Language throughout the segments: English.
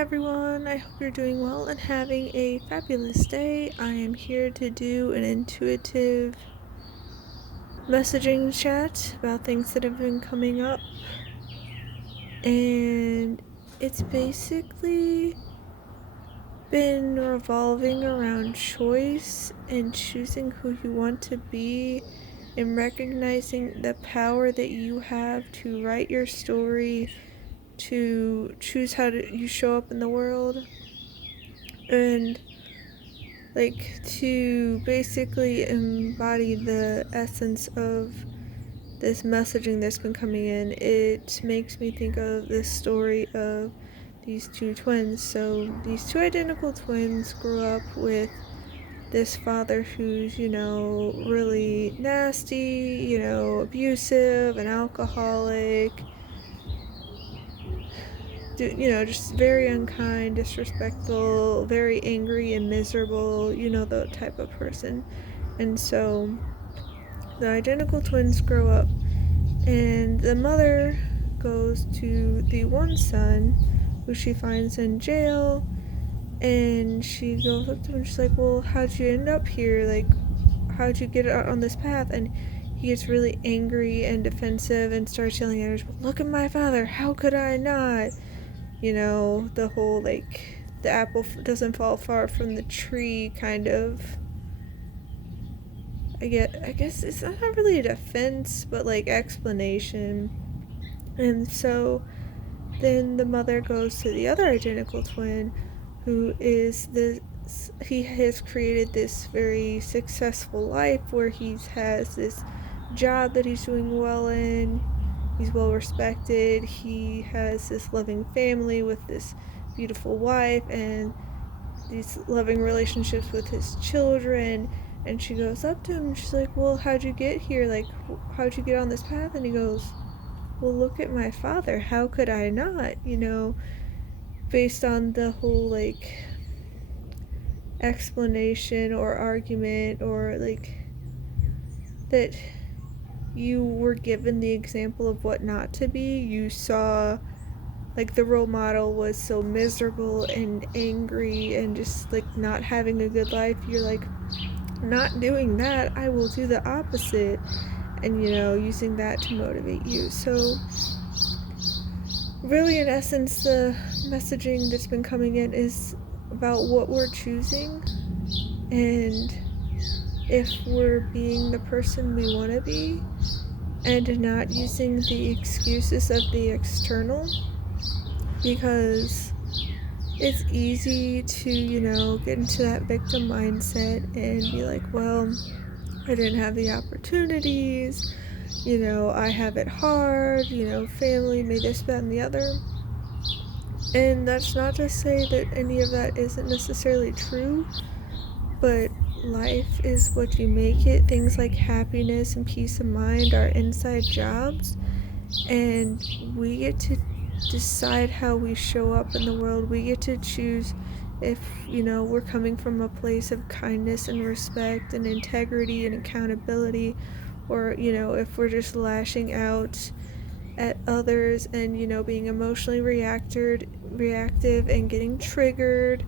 everyone, I hope you're doing well and having a fabulous day. I am here to do an intuitive messaging chat about things that have been coming up, and it's basically been revolving around choice and choosing who you want to be and recognizing the power that you have to write your story, to choose how you show up in the world, and to basically embody the essence of this messaging that's been coming in. It makes me think of this story of these two twins. So these two identical twins grew up with this father who's, really nasty, abusive, an alcoholic, just very unkind, disrespectful, very angry and miserable, the type of person. And so the identical twins grow up, and the mother goes to the one son who she finds in jail, and she goes up to him and she's like, well, how'd you end up here? How'd you get out on this path? And he gets really angry and defensive and starts yelling at her, look at my father, how could I not? The whole, the apple doesn't fall far from the tree kind of. I guess it's not really a defense, but, explanation. And so then the mother goes to the other identical twin, who is he has created this very successful life where he has this job that he's doing well in. He's well respected. He has this loving family with this beautiful wife and these loving relationships with his children. And she goes up to him and she's like, well, how'd you get here? How'd you get on this path? And he goes, well, look at my father. How could I not? Based on the whole, explanation or argument, or, that you were given the example of what not to be. You saw, the role model was so miserable and angry and just, not having a good life. You're like, not doing that, I will do the opposite. And, using that to motivate you. So, really, in essence, the messaging that's been coming in is about what we're choosing, and if we're being the person we want to be, and not using the excuses of the external, because it's easy to, get into that victim mindset and be like, well, I didn't have the opportunities, I have it hard, family made this, that, and the other. And that's not to say that any of that isn't necessarily true, but life is what you make it. Things like happiness and peace of mind are inside jobs, and we get to decide how we show up in the world. We get to choose if, we're coming from a place of kindness and respect and integrity and accountability, or, if we're just lashing out at others and, being emotionally reactive and getting triggered,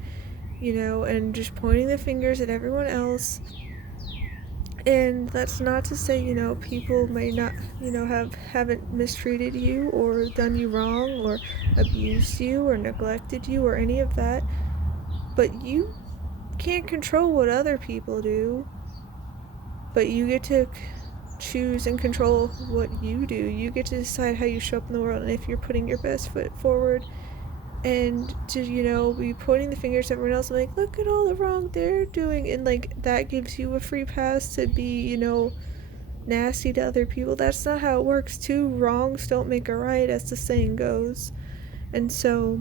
and just pointing the fingers at everyone else. And that's not to say, people may not, haven't mistreated you or done you wrong or abused you or neglected you or any of that. But you can't control what other people do. But you get to choose and control what you do. You get to decide how you show up in the world, and if you're putting your best foot forward, and to, be pointing the fingers at everyone else, and look at all the wrong they're doing, and that gives you a free pass to be, nasty to other people. That's not how it works. Two wrongs don't make a right, as the saying goes. And so,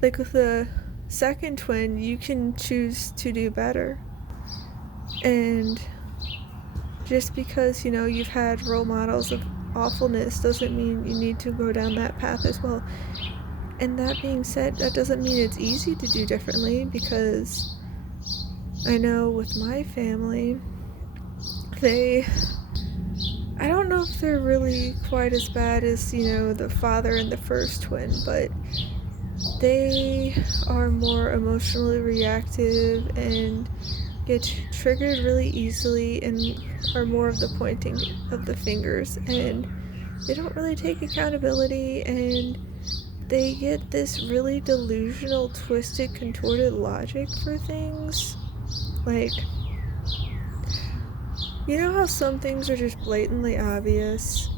with the second twin, you can choose to do better. And just because, you've had role models of awfulness doesn't mean you need to go down that path as well. And that being said, that doesn't mean it's easy to do differently, because I know with my family, I don't know if they're really quite as bad as, the father and the first twin, but they are more emotionally reactive and get triggered really easily and are more of the pointing of the fingers, and they don't really take accountability, and they get this really delusional, twisted, contorted logic for things. Like, you know how some things are just blatantly obvious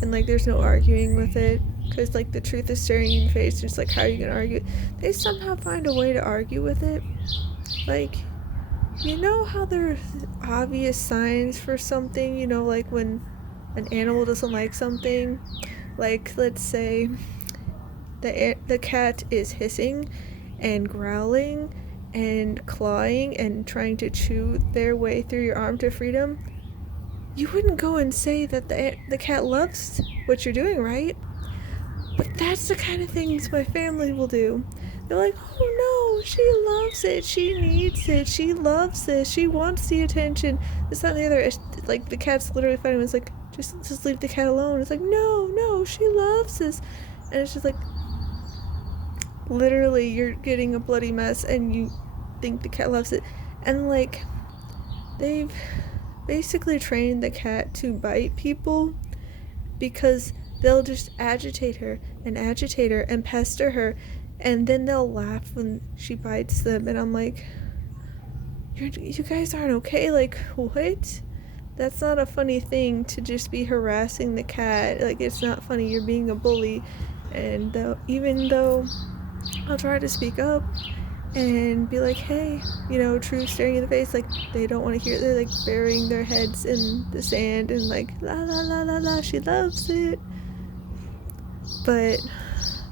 and like there's no arguing with it because like the truth is staring you in the face, and it's like, how are you gonna argue? They somehow find a way to argue with it. Like, you know how there's obvious signs for something, you know, like when an animal doesn't like something, like let's say the cat is hissing and growling and clawing and trying to chew their way through your arm to freedom. You wouldn't go and say that the cat loves what you're doing, right? But that's the kind of things my family will do. They're like, oh no, she loves it, she needs it, she loves this, she wants the attention. This, that, and the other. It's like the cat's literally fighting. It's like, just leave the cat alone. It's like, no, she loves this, and it's just like, literally, you're getting a bloody mess, and you think the cat loves it, and like, they've basically trained the cat to bite people because they'll just agitate her and pester her, and then they'll laugh when she bites them, and I'm like, you guys aren't okay. Like, what? That's not a funny thing to just be harassing the cat. Like, it's not funny. You're being a bully. And even though I'll try to speak up and be like, hey, you know, truth staring in the face, like, they don't want to hear it. They're like burying their heads in the sand and like, la la la la la, she loves it. But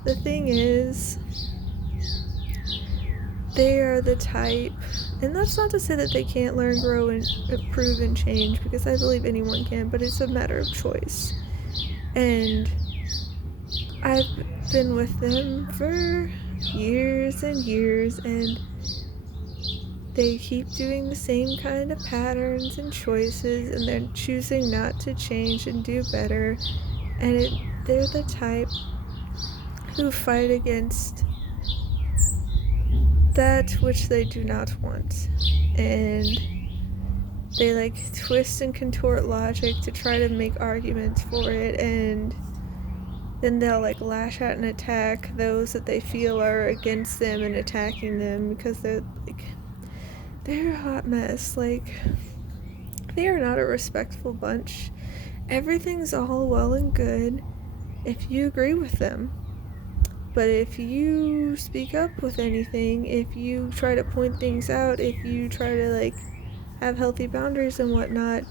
the thing is, they are the type, and that's not to say that they can't learn, grow, and improve and change, because I believe anyone can, but it's a matter of choice. And I've been with them for years and years, and they keep doing the same kind of patterns and choices, and they're choosing not to change and do better. And they're the type who fight against that which they do not want, and they like twist and contort logic to try to make arguments for it, and then they'll like lash out and attack those that they feel are against them and attacking them, because they're a hot mess. Like, they are not a respectful bunch. Everything's all well and good if you agree with them, but if you speak up with anything, if you try to point things out, if you try to like have healthy boundaries and whatnot,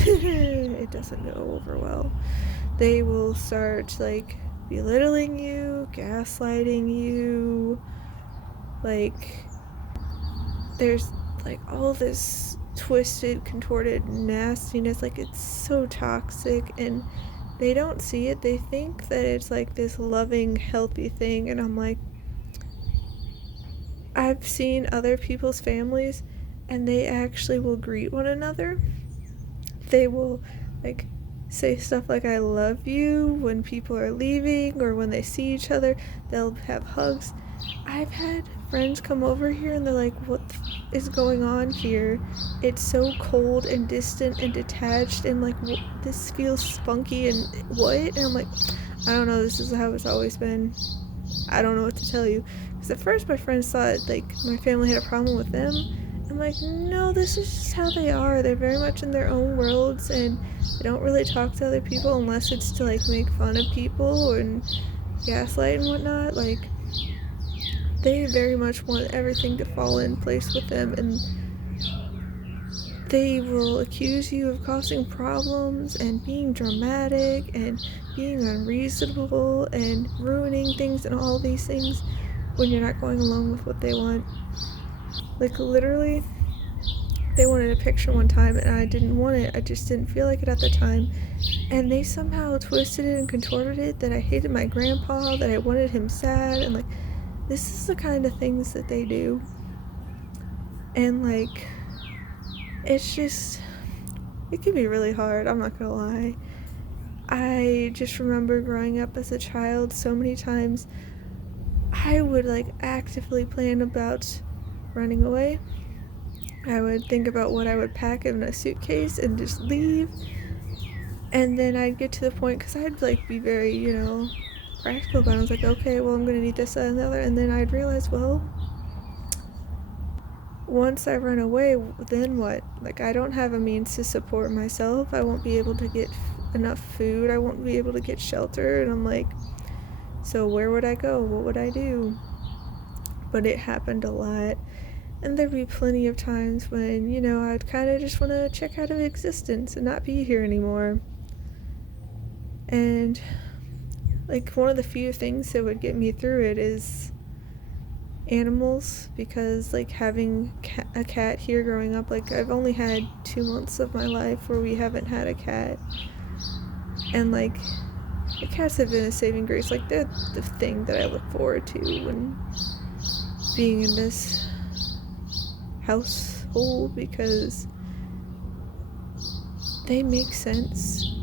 it doesn't go over well. They will start like belittling you, gaslighting you. Like, there's like all this twisted, contorted nastiness. Like, it's so toxic, and they don't see it. They think that it's like this loving, healthy thing, and I'm like, I've seen other people's families, and they actually will greet one another. They will like say stuff like I love you when people are leaving, or when they see each other, they'll have hugs. I've had friends come over here and they're like, what is going on here? It's so cold and distant and detached, and like, this feels spunky, and what? And I'm like, I don't know, this is how it's always been. I don't know what to tell you. Because at first my friends thought like my family had a problem with them. I'm like, no, this is just how they are. They're very much in their own worlds, and they don't really talk to other people unless it's to like make fun of people and gaslight and whatnot. Like, they very much want everything to fall in place with them, and they will accuse you of causing problems and being dramatic and being unreasonable and ruining things and all these things when you're not going along with what they want. Like, literally, they wanted a picture one time and I didn't want it. I just didn't feel like it at the time. And they somehow twisted it and contorted it that I hated my grandpa, that I wanted him sad, and like, this is the kind of things that they do. And like, it's just, it can be really hard, I'm not gonna lie. I just remember growing up as a child so many times I would like actively plan about running away. I would think about what I would pack in a suitcase and just leave. And then I'd get to the point, because I'd like be very, practical about it. I was like, okay, well, I'm gonna need this, that, and the other. And then I'd realize, well, once I run away, then what? Like, I don't have a means to support myself. I won't be able to get enough food. I won't be able to get shelter. And I'm like, so where would I go? What would I do? But it happened a lot. And there'd be plenty of times when, I'd kind of just want to check out of existence and not be here anymore. And, like, one of the few things that would get me through it is animals, because, like, having a cat here growing up, like, I've only had 2 months of my life where we haven't had a cat. And, like, the cats have been a saving grace. Like, they're the thing that I look forward to when being in this household, because they make sense.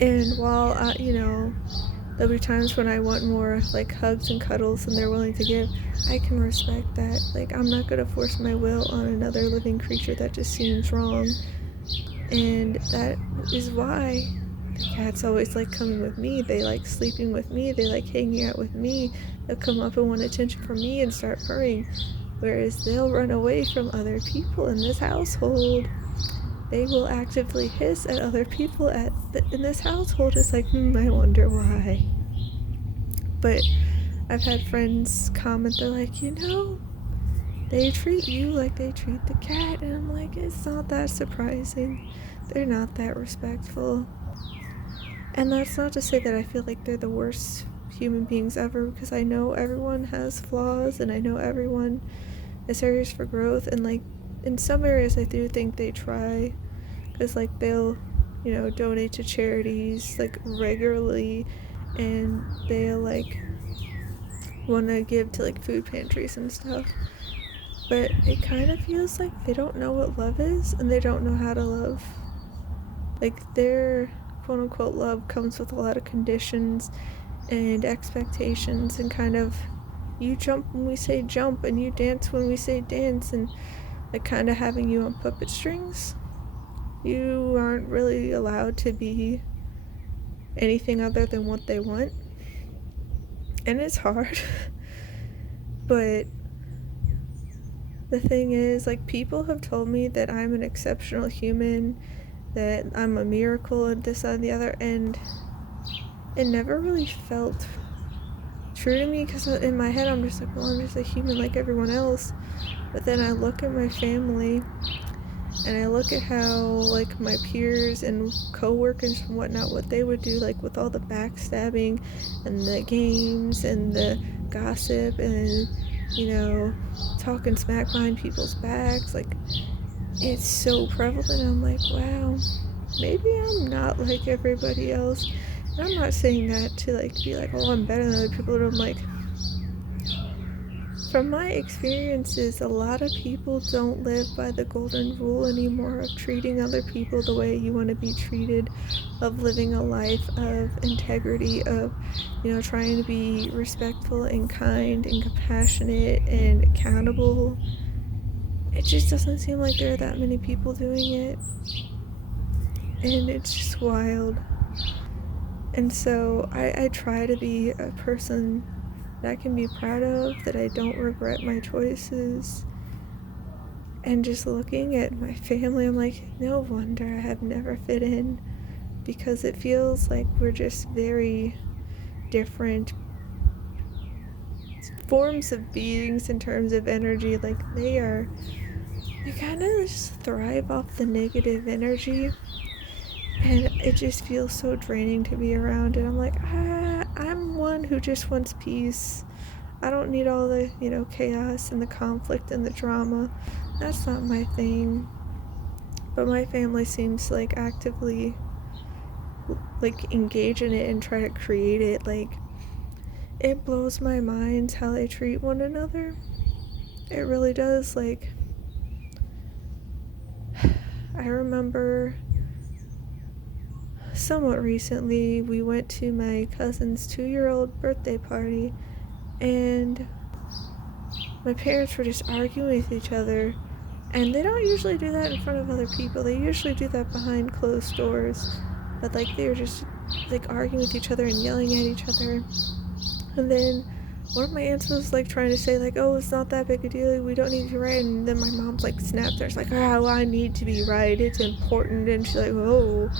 And while there'll be times when I want more like hugs and cuddles than they're willing to give, I can respect that. Like, I'm not gonna force my will on another living creature. That just seems wrong. And that is why the cats always like coming with me. They like sleeping with me. They like hanging out with me. They'll come up and want attention from me and start purring. Whereas they'll run away from other people in this household. They will actively hiss at other people in this household. It's like, I wonder why. But I've had friends comment, they're like, they treat you like they treat the cat. And I'm like, it's not that surprising. They're not that respectful. And that's not to say that I feel like they're the worst human beings ever, because I know everyone has flaws, and I know everyone is areas for growth. And like, in some areas I do think they try, because like they'll donate to charities like regularly, and they'll like want to give to like food pantries and stuff. But it kind of feels like they don't know what love is, and they don't know how to love. Like, their quote unquote love comes with a lot of conditions and expectations, and kind of, you jump when we say jump, and you dance when we say dance, and like kind of having you on puppet strings. You aren't really allowed to be anything other than what they want. And it's hard. But the thing is, like, people have told me that I'm an exceptional human, that I'm a miracle, and this, that, and the other, and it never really felt true to me, because in my head I'm just like, well, I'm just a human like everyone else. But then I look at my family, and I look at how like my peers and co-workers and whatnot, what they would do, like with all the backstabbing and the games and the gossip and talking smack behind people's backs. Like, it's so prevalent. I'm like, wow, maybe I'm not like everybody else. And I'm not saying that to like be like, oh, I'm better than other people. But I'm like, from my experiences, a lot of people don't live by the golden rule anymore of treating other people the way you want to be treated, of living a life of integrity, of, trying to be respectful and kind and compassionate and accountable. It just doesn't seem like there are that many people doing it. And it's just wild. And so I try to be a person that I can be proud of, that I don't regret my choices. And just looking at my family, I'm like, no wonder I have never fit in, because it feels like we're just very different forms of beings in terms of energy. Like, they kind of just thrive off the negative energy, and it just feels so draining to be around. And I'm like, I'm one who just wants peace. I don't need all the, chaos and the conflict and the drama. That's not my thing. But my family seems to like actively like engage in it and try to create it. Like, it blows my mind how they treat one another. It really does. Like, I remember somewhat recently we went to my cousin's 2-year-old birthday party, and my parents were just arguing with each other. And they don't usually do that in front of other people. They usually do that behind closed doors. But like they were just like arguing with each other and yelling at each other. And then one of my aunts was like trying to say like, oh, it's not that big a deal, we don't need to be right. And then my mom's like snapped her. It's like, oh, I need to be right, it's important. And she's like, oh.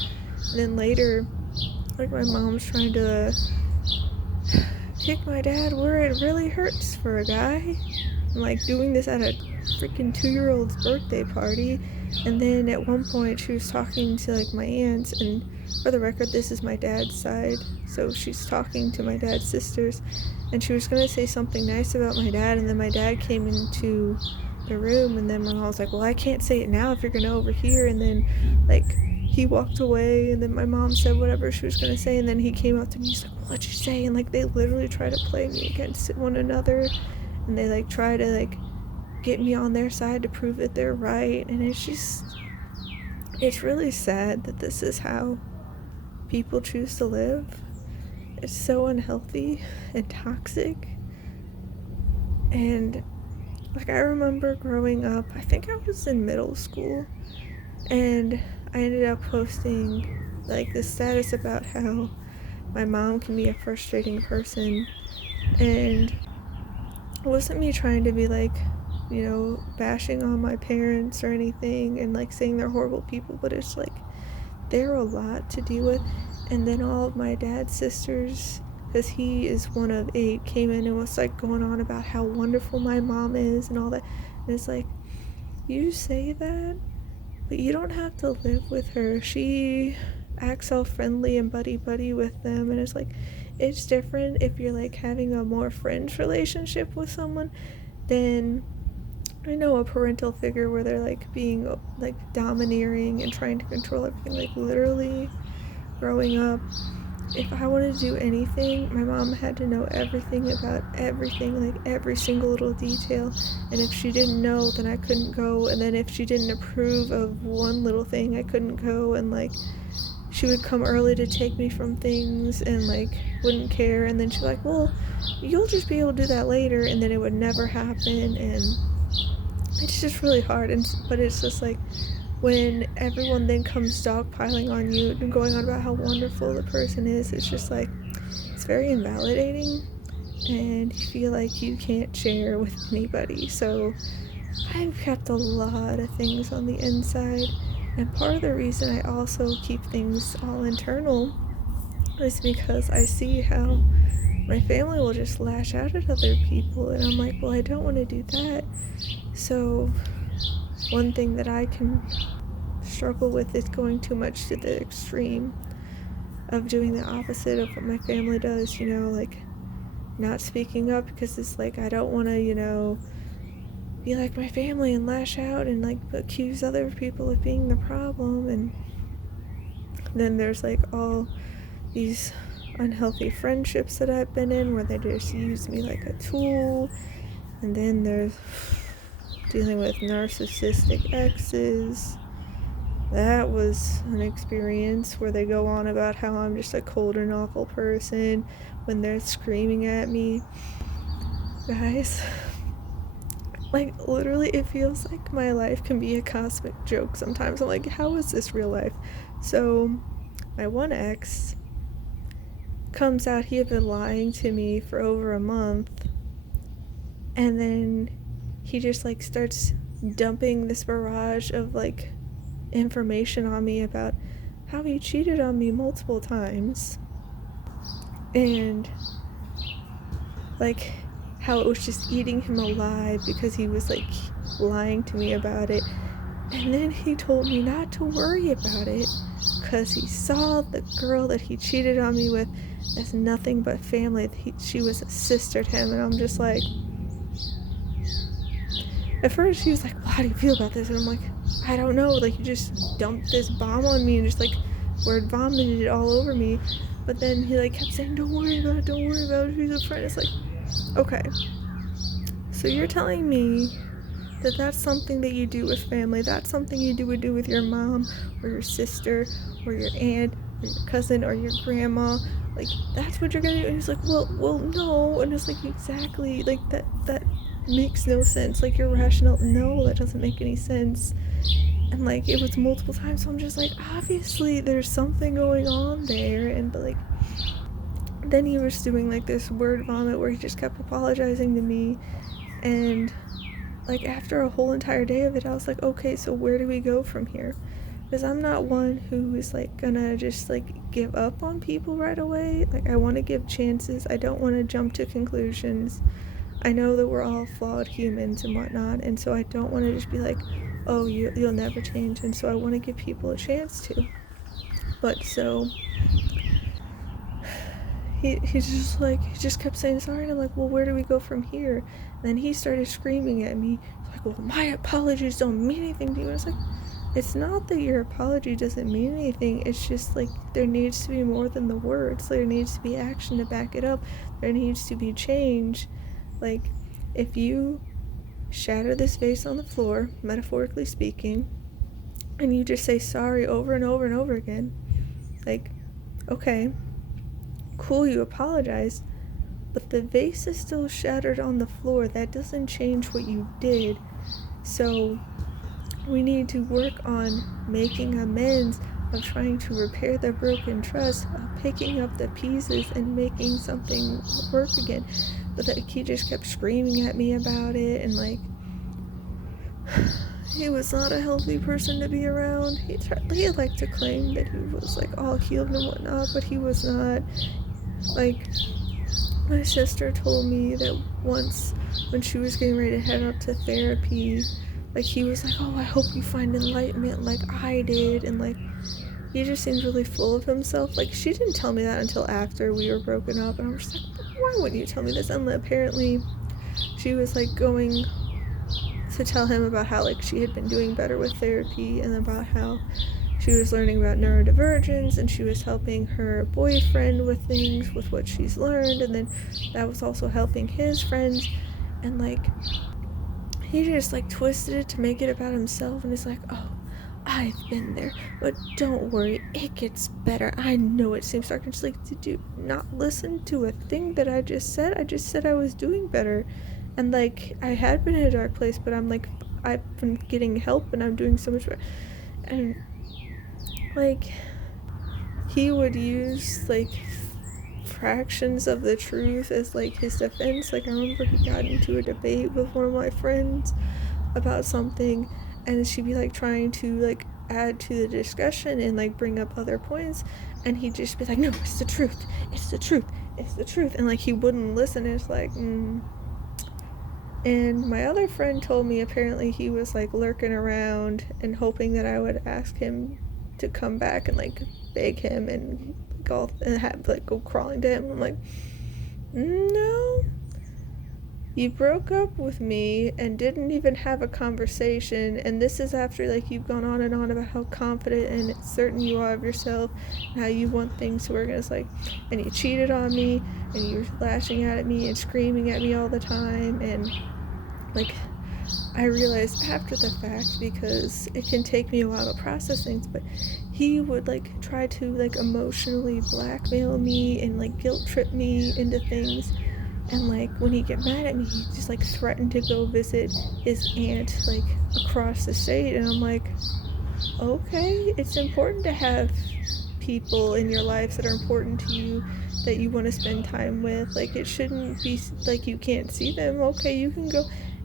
And then later, like my mom's trying to kick my dad where it really hurts for a guy. I'm like doing this at a freaking 2-year-old's birthday party. And then at one point she was talking to like my aunts, and for the record, this is my dad's side, so she's talking to my dad's sisters, and she was gonna say something nice about my dad, and then my dad came into the room, and then my mom was like, well, I can't say it now if you're gonna overhear. And then like he walked away, and then my mom said whatever she was gonna say, and then he came up to me, he's like, what'd you say? And like they literally try to play me against one another, and they like try to like get me on their side to prove that they're right. And it's really sad that this is how people choose to live. It's so unhealthy and toxic. And like I remember growing up, I think I was in middle school, and I ended up posting like this status about how my mom can be a frustrating person. And it wasn't me trying to be like, you know, bashing on my parents or anything and like saying they're horrible people, but it's like they're a lot to deal with. And then all of my dad's sisters, because he is one of 8, came in and was like going on about how wonderful my mom is and all that. And it's like, you say that, but you don't have to live with her. She acts all friendly and buddy with them, and it's like, it's different if you're like having a more friends relationship with someone than, I know, a parental figure where they're like being like domineering and trying to control everything. Like literally growing up, if I wanted to do anything, my mom had to know everything about everything, like every single little detail. And if she didn't know, then I couldn't go. And then if she didn't approve of one little thing, I couldn't go. And like she would come early to take me from things and like wouldn't care. And then she's like, well, you'll just be able to do that later. And then it would never happen. And it's just really hard. But it's just like when everyone then comes dogpiling on you and going on about how wonderful the person is, it's just like, it's very invalidating, and you feel like you can't share with anybody. So I've kept a lot of things on the inside, and part of the reason I also keep things all internal is because I see how my family will just lash out at other people, and I'm like, well, I don't want to do that. So one thing that I can struggle with is going too much to the extreme of doing the opposite of what my family does, you know, like not speaking up, because it's like I don't want to, you know, be like my family and lash out and like accuse other people of being the problem. And then there's like all these unhealthy friendships that I've been in where they just use me like a tool. And then there's dealing with narcissistic exes. That was an experience where they go on about how I'm just a cold and awful person when they're screaming at me. Guys, like literally it feels like my life can be a cosmic joke sometimes. I'm like, how is this real life? So my one ex comes out, he had been lying to me for over a month, and then he just like starts dumping this barrage of like information on me about how he cheated on me multiple times, and like how it was just eating him alive because he was like lying to me about it. And then he told me not to worry about it because he saw the girl that he cheated on me with as nothing but family. She was a sister to him. And I'm just like, at first he was like, well, how do you feel about this? And I'm like, I don't know, like you just dumped this bomb on me and just like word vomited it all over me. But then he like kept saying, don't worry about it, she's a friend. It's like, okay, so you're telling me that that's something that you do with family, that's something you would do with your mom or your sister or your aunt or your cousin or your grandma Like, that's what you're gonna do? And he's like, well, no. And it's like, exactly, like, that makes no sense. Like, you're rational. No, that doesn't make any sense. And like, it was multiple times, so I'm just like, obviously there's something going on there. And but like, then he was doing like this word vomit where he just kept apologizing to me. And like, after a whole entire day of it, I was like, okay, so where do we go from here? Because I'm not one who is like gonna just like give up on people right away. Like, I want to give chances. I don't want to jump to conclusions. I know that we're all flawed humans and whatnot, and so I don't want to just be like, oh, you'll never change. And so I want to give people a chance to. But so he just kept saying sorry, and I'm like, well, where do we go from here? And then he started screaming at me, like, well, my apologies don't mean anything to you. And I was like, it's not that your apology doesn't mean anything. It's just like, there needs to be more than the words. There needs to be action to back it up. There needs to be change. Like, if you shatter this vase on the floor, metaphorically speaking, and you just say sorry over and over and over again, like, okay, cool, you apologize, but the vase is still shattered on the floor. That doesn't change what you did. So we need to work on making amends, of trying to repair the broken trust, of picking up the pieces and making something work again. But like, he just kept screaming at me about it, and like, he was not a healthy person to be around. He liked to claim that he was like all healed and whatnot, but he was not. Like, my sister told me that once when she was getting ready to head up to therapy, like, he was like, oh, I hope you find enlightenment like I did. And like, he just seemed really full of himself. Like, she didn't tell me that until after we were broken up, and I was just like, why wouldn't you tell me this? And apparently she was like going to tell him about how like she had been doing better with therapy, and about how she was learning about neurodivergence, and she was helping her boyfriend with things with what she's learned, and then that was also helping his friends. And like, he just like twisted it to make it about himself, and he's like, oh, I've been there, but don't worry, it gets better. I know it seems dark. And just like, did you not listen to a thing that I just said? I just said I was doing better. And like, I had been in a dark place, but I'm like, I've been getting help and I'm doing so much better. And like, he would use like fractions of the truth as like his defense. Like, I remember he got into a debate with one of my friends about something, and she'd be like trying to like add to the discussion and like bring up other points, and he'd just be like, no, it's the truth, it's the truth, it's the truth. And like, he wouldn't listen. It's like, And my other friend told me apparently he was like lurking around and hoping that I would ask him to come back and like beg him and go and have like go crawling to him. I'm like, no, you broke up with me and didn't even have a conversation, and this is after like you've gone on and on about how confident and certain you are of yourself and how you want things to work. And it's like, and you cheated on me, and you're lashing out at me and screaming at me all the time. And like, I realized after the fact, because it can take me a while to process things, but he would like try to like emotionally blackmail me and like guilt trip me into things. And like, when he'd get mad at me, he just like threatened to go visit his aunt like across the state. And I'm like, okay, it's important to have people in your life that are important to you, that you want to spend time with. Like, it shouldn't be like you can't see them. Okay, you can go.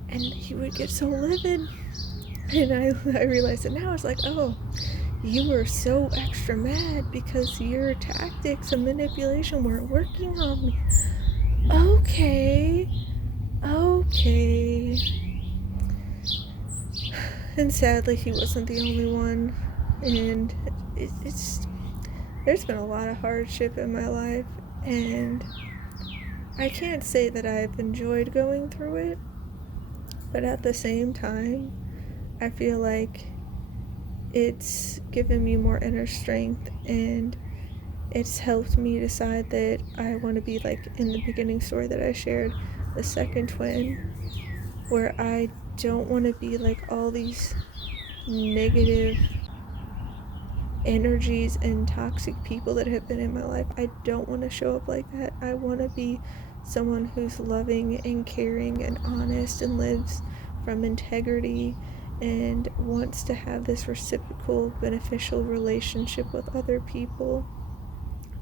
And he would get so livid. And I realized it now. I was like, oh, you were so extra mad because your tactics of manipulation weren't working on me. Okay. And sadly, he wasn't the only one. And it's there's been a lot of hardship in my life, and I can't say that I've enjoyed going through it, but at the same time, I feel like it's given me more inner strength, and it's helped me decide that I want to be like in the beginning story that I shared, the second twin, where I don't want to be like all these negative energies and toxic people that have been in my life. I don't want to show up like that. I want to be someone who's loving and caring and honest and lives from integrity and wants to have this reciprocal, beneficial relationship with other people.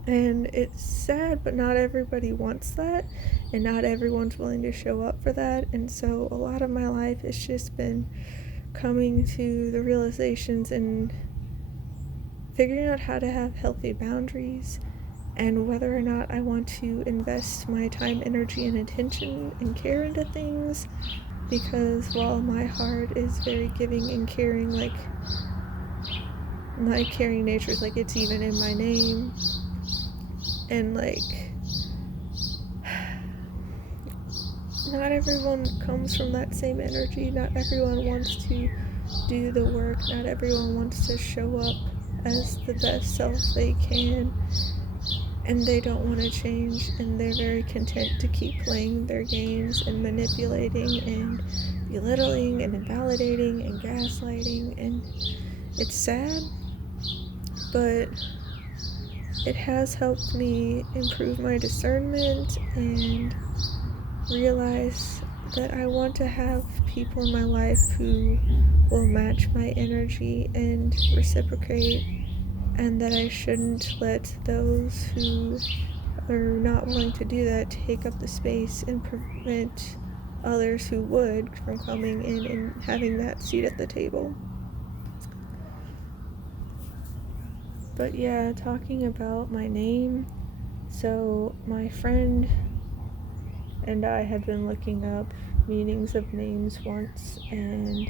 And it's sad, but not everybody wants that, and not everyone's willing to show up for that. And so a lot of my life has just been coming to the realizations and figuring out how to have healthy boundaries and whether or not I want to invest my time, energy, and attention and care into things. Because while my heart is very giving and caring, like my caring nature is like it's even in my name, and like not everyone comes from that same energy. Not everyone wants to do the work. Not everyone wants to show up as the best self they can, and they don't want to change, and they're very content to keep playing their games and manipulating and belittling and invalidating and gaslighting. And it's sad, but it has helped me improve my discernment and realize that I want to have people in my life who will match my energy and reciprocate, and that I shouldn't let those who are not willing to do that take up the space and prevent others who would from coming in and having that seat at the table. But yeah, talking about my name, so my friend and I had been looking up meanings of names once, and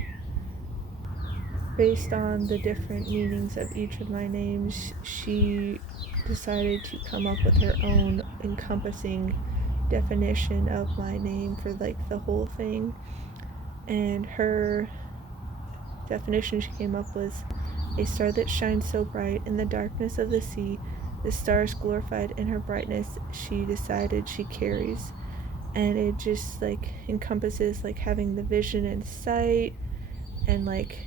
based on the different meanings of each of my names, she decided to come up with her own encompassing definition of my name for like the whole thing. And her definition she came up with: a star that shines so bright in the darkness of the sea, the stars glorified in her brightness, she decided she carries. And it just like encompasses like having the vision and sight, and like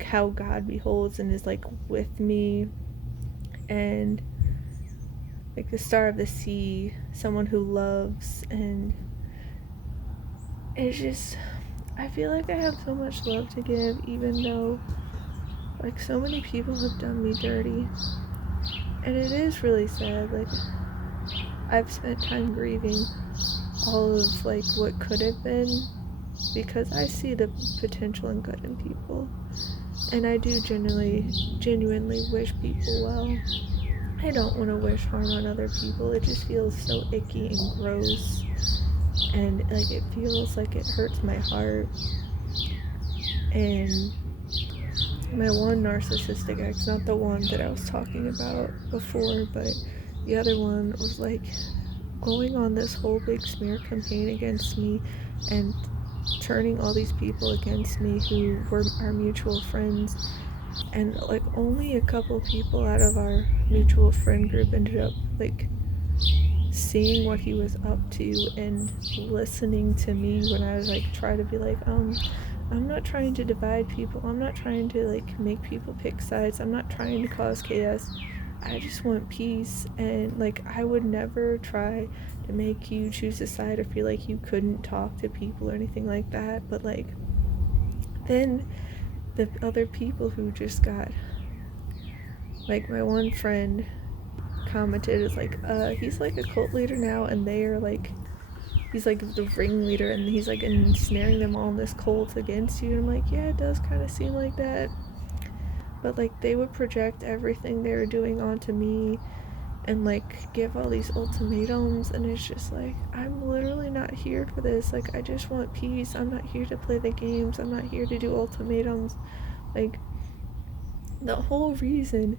how God beholds and is like with me, and like the star of the sea, someone who loves. And it's just, I feel like I have so much love to give, even though like so many people have done me dirty. And it is really sad. Like I've spent time grieving all of like what could have been, because I see the potential and good in people, and I do genuinely wish people well. I don't want to wish harm on other people. It just feels so icky and gross, and like it feels like it hurts my heart. And my one narcissistic ex, not the one that I was talking about before, but the other one, was like going on this whole big smear campaign against me and turning all these people against me who were our mutual friends. And like only a couple people out of our mutual friend group ended up like seeing what he was up to and listening to me when I was like try to be like, I'm not trying to divide people, I'm not trying to like make people pick sides, I'm not trying to cause chaos, I just want peace. And like I would never try to make you choose a side or feel like you couldn't talk to people or anything like that. But like then the other people who just got, like my one friend commented, is like he's like a cult leader now, and they are like, he's like the ringleader, and he's like ensnaring them all in this cult against you. And I'm like, yeah, it does kind of seem like that. But like they would project everything they were doing onto me and like give all these ultimatums, and it's just like, I'm literally not here for this. Like I just want peace. I'm not here to play the games. I'm not here to do ultimatums. Like the whole reason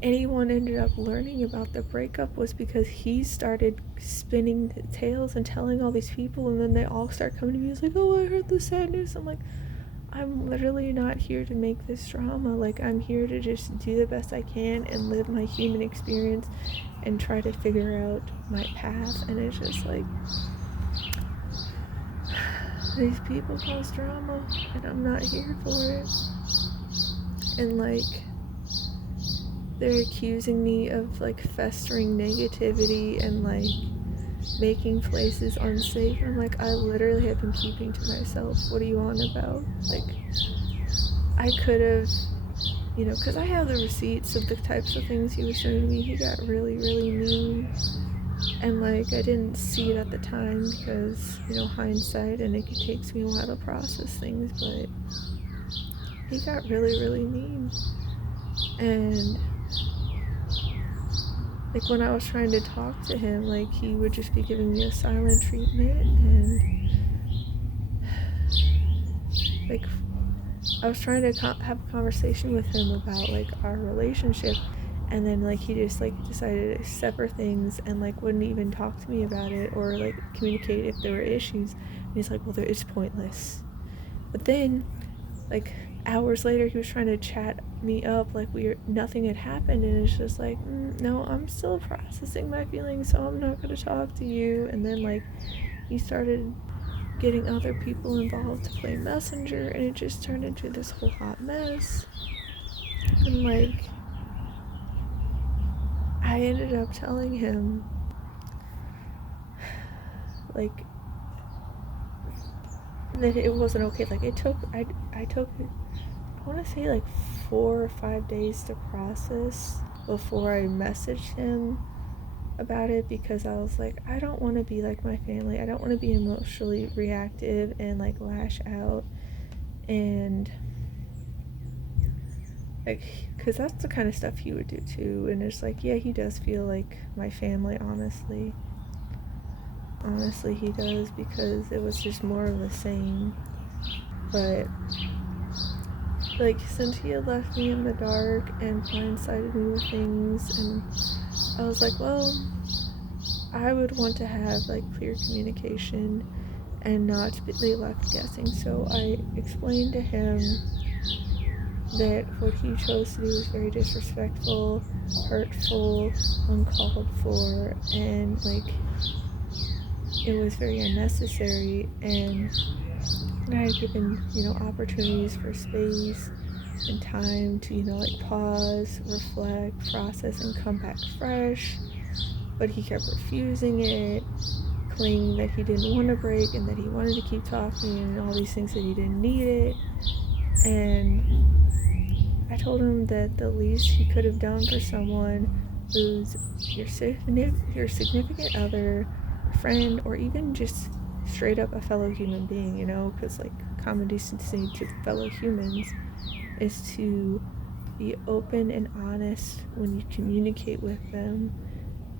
anyone ended up learning about the breakup was because he started spinning tales and telling all these people, and then they all start coming to me. He's like, oh, I heard the sad news. I'm like, I'm literally not here to make this drama. Like I'm here to just do the best I can and live my human experience and try to figure out my path. And it's just like, these people cause drama and I'm not here for it. And like they're accusing me of like festering negativity and like making places unsafe. And I'm like, I literally have been keeping to myself. What are you on about? Like, I could have, because I have the receipts of the types of things he was doing to me. He got really, really mean. And like, I didn't see it at the time because, hindsight, and it takes me a while to process things, but he got really, really mean. And like, when I was trying to talk to him, like, he would just be giving me a silent treatment. And like, I was trying to have a conversation with him about like our relationship, and then like he just like decided to sever things and like wouldn't even talk to me about it or like communicate if there were issues. And he's like, well, it's pointless. But then like hours later he was trying to chat me up like nothing had happened, and it's just like, no, I'm still processing my feelings, so I'm not going to talk to you. And then like he started getting other people involved to play messenger, and it just turned into this whole hot mess. And like, I ended up telling him like that it wasn't okay. Like, I took I want to say like 4 or 5 days to process before I messaged him about it, because I was like, I don't want to be like my family. I don't want to be emotionally reactive and like lash out. And like, because that's the kind of stuff he would do too. And it's like, yeah, he does feel like my family, honestly he does, because it was just more of the same. But like, since he had left me in the dark and blindsided me with things, and I was like, well, I would want to have like clear communication and not be left guessing. So I explained to him that what he chose to do was very disrespectful, hurtful, uncalled for, and like, it was very unnecessary. And I had given, opportunities for space and time to, like pause, reflect, process, and come back fresh. But he kept refusing it, claiming that he didn't want to break and that he wanted to keep talking and all these things, that he didn't need it. And I told him that the least he could have done for someone who's your significant other, a friend, or even just straight up a fellow human being, because like common decency to fellow humans is to be open and honest when you communicate with them,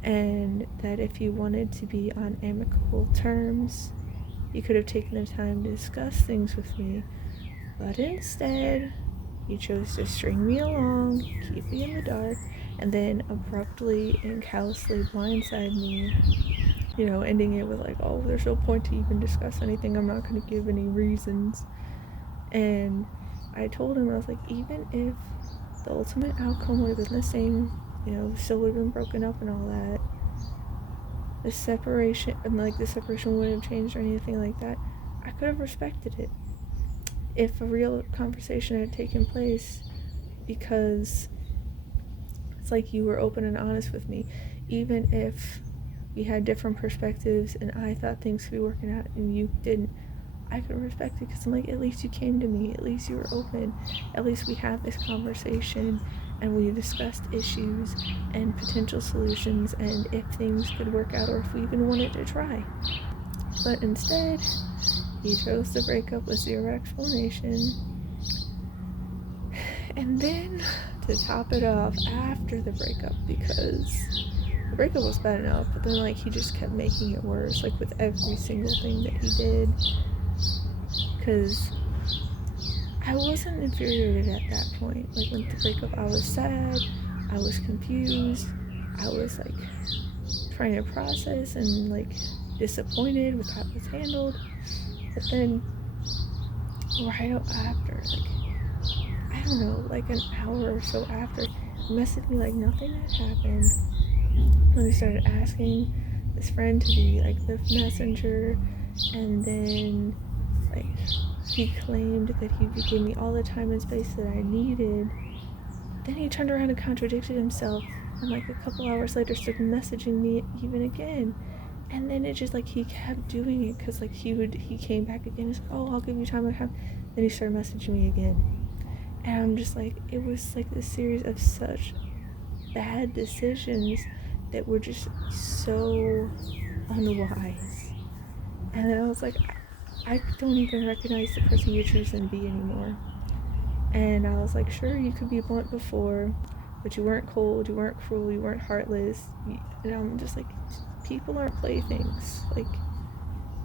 and that if you wanted to be on amicable terms, you could have taken the time to discuss things with me. But instead, he chose to string me along, keep me in the dark, and then abruptly and callously blindside me, ending it with like, oh, there's no point to even discuss anything. I'm not going to give any reasons. And I told him, I was like, even if the ultimate outcome would have been the same, still would have been broken up and all that, the separation wouldn't have changed or anything like that, I could have respected it if a real conversation had taken place, because it's like you were open and honest with me. Even if we had different perspectives and I thought things could be working out and you didn't, I could respect it, because I'm like, at least you came to me, at least you were open, at least we had this conversation and we discussed issues and potential solutions and if things could work out or if we even wanted to try. But instead, he chose to break up with zero explanation. And then, to top it off, after the breakup, because the breakup was bad enough, but then like he just kept making it worse, like with every single thing that he did. Because I wasn't infuriated at that point. Like, with the breakup, I was sad, I was confused, I was like trying to process and like disappointed with how it was handled. But then right after, like, I don't know, like an hour or so after, he messaged me like nothing had happened. Then he started asking this friend to be like the messenger, and then like he claimed that he would give me all the time and space that I needed, Then he turned around and contradicted himself, and like a couple hours later started messaging me even again. And then it just like he kept doing it because like he came back again. He's like, oh, I'll give you time. Then he started messaging me again, and I'm just like, it was like this series of such bad decisions that were just so unwise. And then I was like, I don't even recognize the person you're choosing to be anymore. And I was like, sure, you could be blunt before, but you weren't cold, you weren't cruel, you weren't heartless. And I'm just like, people aren't playthings. Like,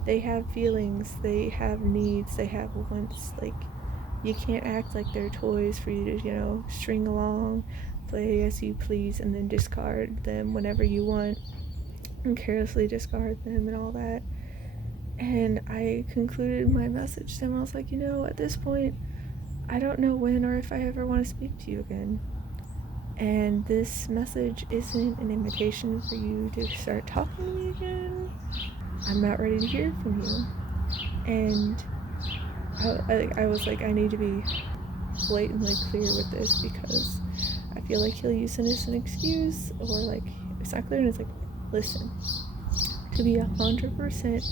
they have feelings, they have needs, they have wants. Like, you can't act like they're toys for you to, string along, play as you please, and then discard them whenever you want, and carelessly discard them and all that. And I concluded my message to him. I was like, at this point, I don't know when or if I ever want to speak to you again. And this message isn't an invitation for you to start talking to me again. I'm not ready to hear from you. And I was like, I need to be blatantly clear with this because I feel like he'll use it as an excuse, or like it's not clear. And it's like, listen, to be 100%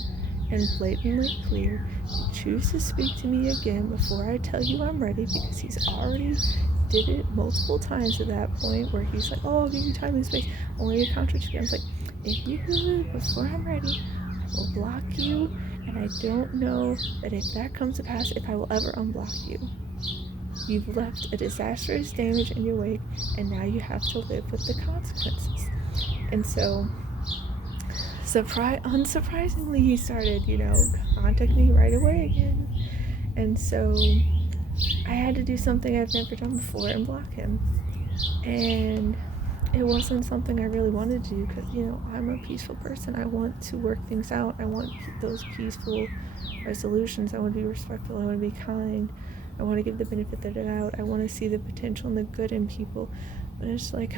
and blatantly clear, you choose to speak to me again before I tell you I'm ready, because he's already did it multiple times at that point where he's like, oh, I'll give you time and space, only to contradict you. I was like, if you do it before I'm ready, I will block you, and I don't know that if that comes to pass, if I will ever unblock you. You've left a disastrous damage in your wake, and now you have to live with the consequences. And so, unsurprisingly, he started, contacting me right away again. And so I had to do something I've never done before and block him. And it wasn't something I really wanted to do because, I'm a peaceful person. I want to work things out. I want those peaceful resolutions. I want to be respectful. I want to be kind. I want to give the benefit of the doubt. I want to see the potential and the good in people. But it's like,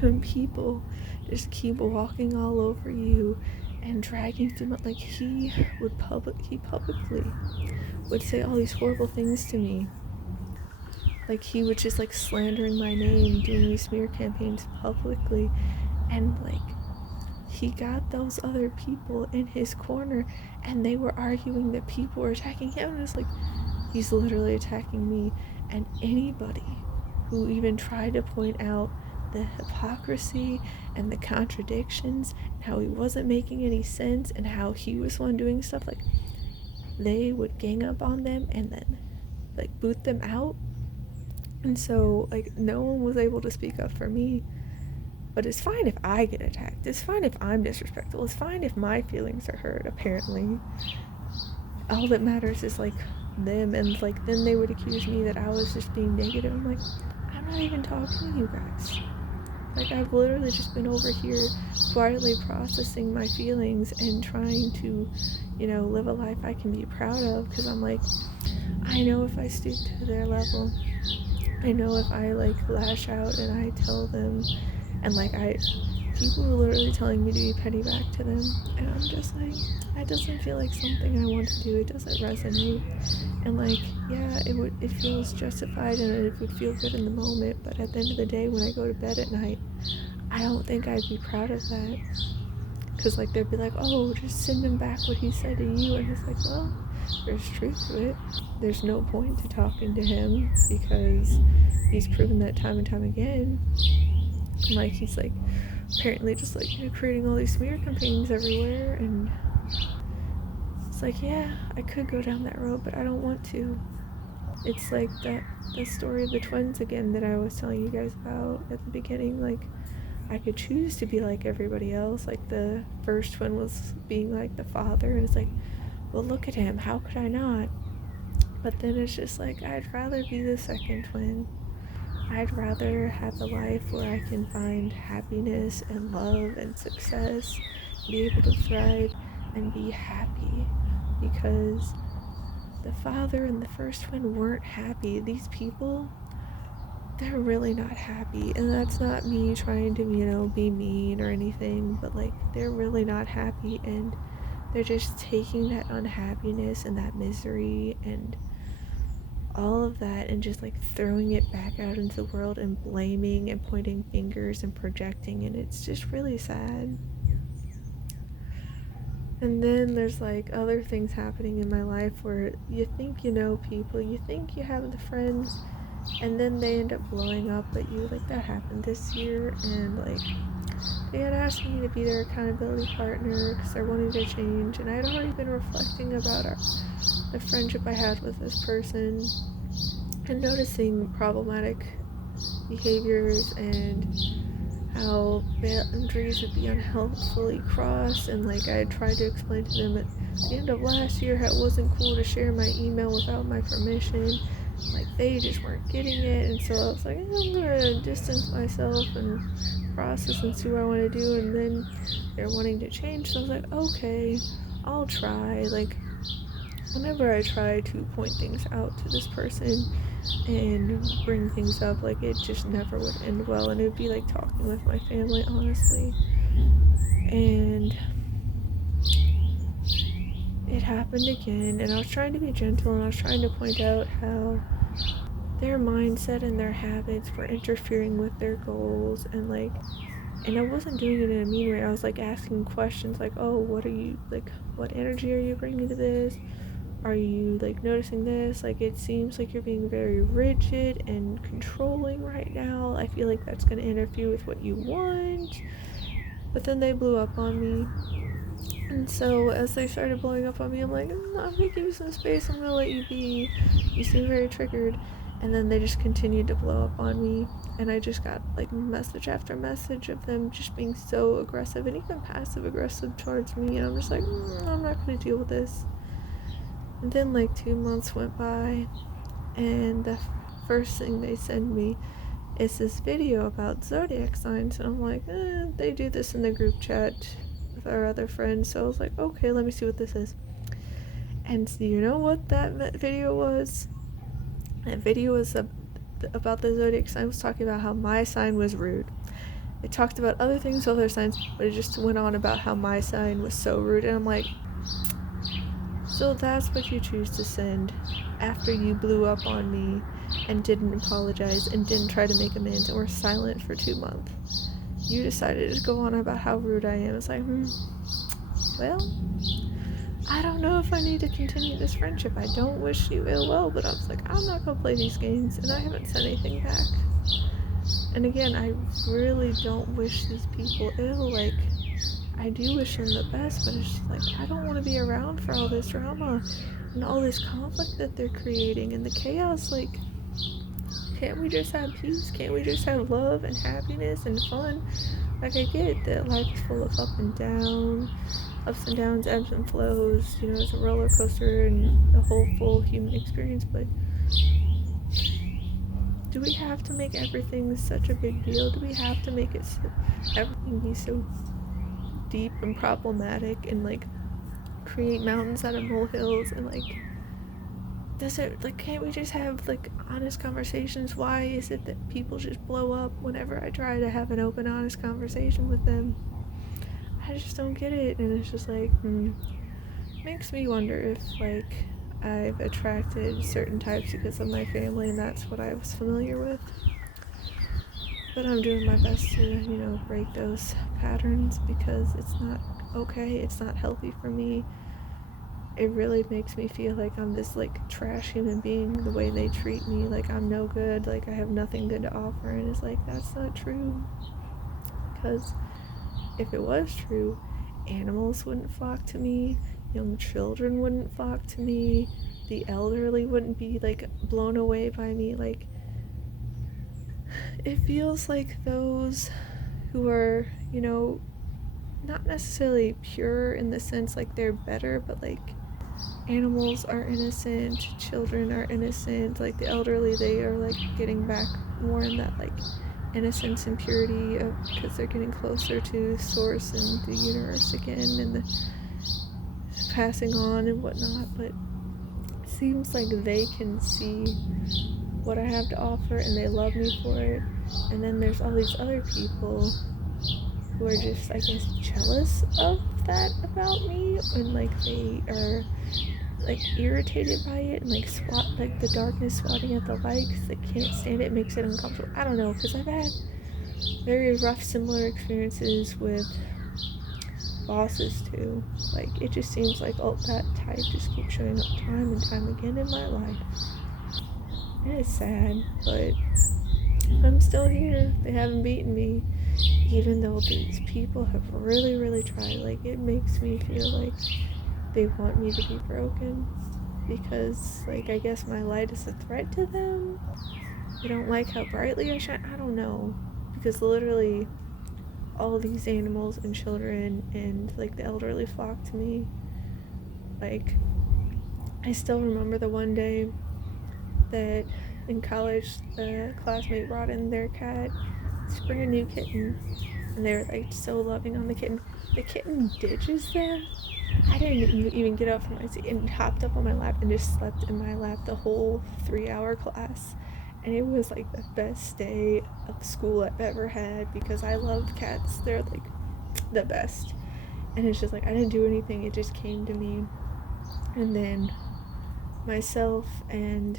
when people just keep walking all over you and dragging through, like he publicly would say all these horrible things to me. Like he would just like slandering my name, doing these smear campaigns publicly, and like he got those other people in his corner and they were arguing that people were attacking him, and it's like, he's literally attacking me. And anybody who even tried to point out the hypocrisy and the contradictions and how he wasn't making any sense and how he was the one doing stuff, like they would gang up on them and then like boot them out. And so like no one was able to speak up for me. But it's fine if I get attacked. It's fine if I'm disrespectful. It's fine if my feelings are hurt, apparently. All that matters is like them, and like then they would accuse me that I was just being negative. I'm like, I'm not even talking to you guys. Like I've literally just been over here quietly processing my feelings and trying to, live a life I can be proud of, because I'm like, I know if I stoop to their level, I know if I like lash out and I tell them, and like people are literally telling me to be petty back to them, and I'm just like, that doesn't feel like something I want to do. It doesn't resonate. And like, yeah, it feels justified and it would feel good in the moment, but at the end of the day, when I go to bed at night, I don't think I'd be proud of that. Because like they'd be like, oh, just send him back what he said to you, and it's like, well, there's truth to it. There's no point to talking to him because he's proven that time and time again. And like he's like apparently just like creating all these smear campaigns everywhere, and it's like, yeah, I could go down that road, but I don't want to. It's like the story of the twins again that I was telling you guys about at the beginning. Like I could choose to be like everybody else. Like the first twin was being like the father, and it's like, well, look at him, how could I not? But then it's just like, I'd rather be the second twin. I'd rather have a life where I can find happiness and love and success, be able to thrive and be happy, because the father and the first twin weren't happy. These people, they're really not happy. And that's not me trying to, be mean or anything, but like they're really not happy, and they're just taking that unhappiness and that misery and all of that and just like throwing it back out into the world and blaming and pointing fingers and projecting, and it's just really sad. And then there's like other things happening in my life where you think you know people, you think you have the friends, and then they end up blowing up at you. Like that happened this year, and like they had asked me to be their accountability partner because they're wanting to change, and I had already been reflecting about the friendship I had with this person and noticing problematic behaviors and how boundaries would be unhelpfully crossed. And like I tried to explain to them at the end of last year how it wasn't cool to share my email without my permission. Like they just weren't getting it, and so I was like, I'm gonna distance myself and process and see what I want to do. And then they're wanting to change, so I was like, okay, I'll try. Like whenever I try to point things out to this person and bring things up, like it just never would end well, and it would be like talking with my family, honestly. And it happened again, and I was trying to be gentle, and I was trying to point out how their mindset and their habits were interfering with their goals, and I wasn't doing it in a mean way. I was like asking questions like, oh, what are you like, what energy are you bringing to this? Are you like noticing this? Like it seems like you're being very rigid and controlling right now. I feel like that's going to interfere with what you want. But then they blew up on me. And so as they started blowing up on me, I'm like, I'm gonna give you some space. I'm gonna let you be. You seem very triggered. And then they just continued to blow up on me. And I just got like message after message of them just being so aggressive and even passive aggressive towards me. And I'm just like, I'm not gonna deal with this. And then like 2 months went by, and the first thing they send me is this video about zodiac signs. And I'm like, they do this in the group chat with our other friends. So I was like, okay, let me see what this is. And so you know what that video was? That video was about the zodiac sign. Was talking about how my sign was rude. It talked about other things, other signs, but it just went on about how my sign was so rude. And I'm like, so that's what you choose to send after you blew up on me and didn't apologize and didn't try to make amends and were silent for 2 months. You decided to go on about how rude I am. It's like, well, I don't know if I need to continue this friendship. I don't wish you ill will, but I was like, I'm not gonna play these games, and I haven't said anything back. And again, I really don't wish these people ill. Like, I do wish them the best, but it's just like, I don't want to be around for all this drama and all this conflict that they're creating and the chaos. Like, can't we just have peace? Can't we just have love and happiness and fun? Like, I get that life is full of ups and downs, ebbs and flows. You know, it's a roller coaster and a whole full human experience, but do we have to make everything such a big deal? Do we have to make everything be so deep and problematic and like create mountains out of molehills? And like, does it, like, can't we just have like honest conversations? Why is it that people just blow up whenever I try to have an open, honest conversation with them? I just don't get it. And it's just like, makes me wonder if like I've attracted certain types because of my family and that's what I was familiar with. But I'm doing my best to, you know, break those patterns because it's not okay. It's not healthy for me. It really makes me feel like I'm this like trash human being, the way they treat me, like I'm no good, like I have nothing good to offer. And it's like, that's not true. Because if it was true, animals wouldn't flock to me, young children wouldn't flock to me, the elderly wouldn't be like blown away by me. Like, it feels like those who are, you know, not necessarily pure in the sense like they're better, but like animals are innocent, children are innocent, like the elderly, they are like getting back more in that like innocence and purity of, because they're getting closer to source and the universe again and the passing on and whatnot. But it seems like they can see what I have to offer and they love me for it. And then there's all these other people who are just, I guess, jealous of that about me, and like they are like irritated by it and like like the darkness swatting at the light because they can't stand it. It makes it uncomfortable. I don't know, because I've had very rough similar experiences with bosses too. Like it just seems like all that type just keeps showing up time and time again in my life. And it's sad, but I'm still here. They haven't beaten me, even though these people have really, really tried. Like it makes me feel like they want me to be broken because, like, I guess my light is a threat to them. They don't like how brightly I shine. I don't know, because literally all these animals and children and like the elderly flock to me. Like, I still remember the one day that in college the classmate brought in their cat. It's a brand new kitten, and they were like so loving on the kitten. The kitten ditches them. I didn't even get up from my seat and hopped up on my lap and just slept in my lap the whole 3 hour class. And it was like the best day of school I've ever had because I love cats. They're like the best. And it's just like I didn't do anything, it just came to me. And then myself and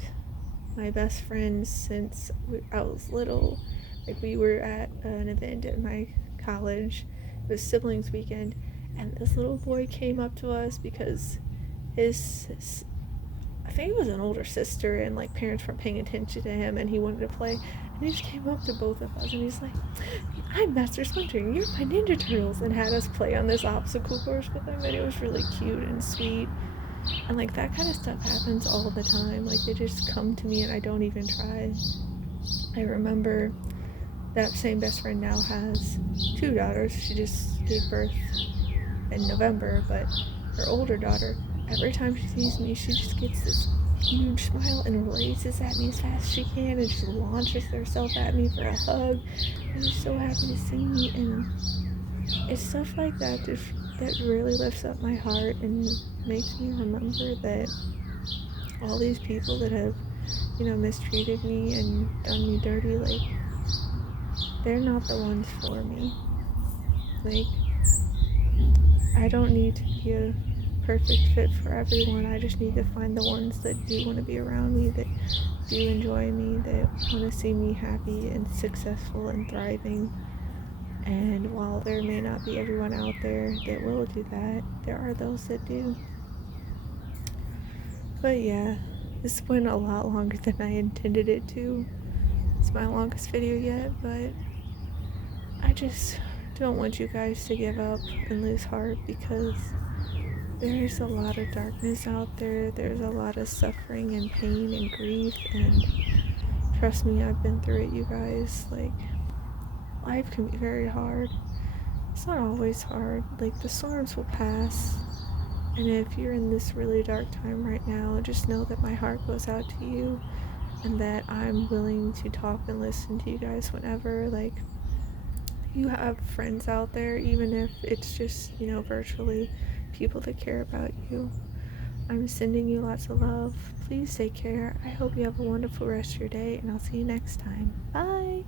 my best friend since I was little, like we were at an event at my college. It was siblings weekend, and this little boy came up to us because his I think it was an older sister and like parents weren't paying attention to him and he wanted to play, and he just came up to both of us and he's like, I'm Master Splinter, you're my Ninja Turtles, and had us play on this obstacle course with him, and it was really cute and sweet. And like that kind of stuff happens all the time. Like they just come to me and I don't even try. I remember that same best friend now has two daughters. She just gave birth in November, but her older daughter, every time she sees me, she just gets this huge smile and races at me as fast as she can and just launches herself at me for a hug. And she's so happy to see me, and it's stuff like that that really lifts up my heart and makes me remember that all these people that have, mistreated me and done me dirty, like, they're not the ones for me. Like, I don't need to be a perfect fit for everyone. I just need to find the ones that do want to be around me, that do enjoy me, that want to see me happy and successful and thriving. And while there may not be everyone out there that will do that, there are those that do. But yeah, this went a lot longer than I intended it to. It's my longest video yet, but I just don't want you guys to give up and lose heart because there's a lot of darkness out there. There's a lot of suffering and pain and grief, and trust me, I've been through it, you guys. Like, life can be very hard. It's not always hard. Like, the storms will pass. And if you're in this really dark time right now, just know that my heart goes out to you and that I'm willing to talk and listen to you guys whenever. Like, you have friends out there, even if it's just, virtually, people that care about you. I'm sending you lots of love. Please take care. I hope you have a wonderful rest of your day, and I'll see you next time. Bye!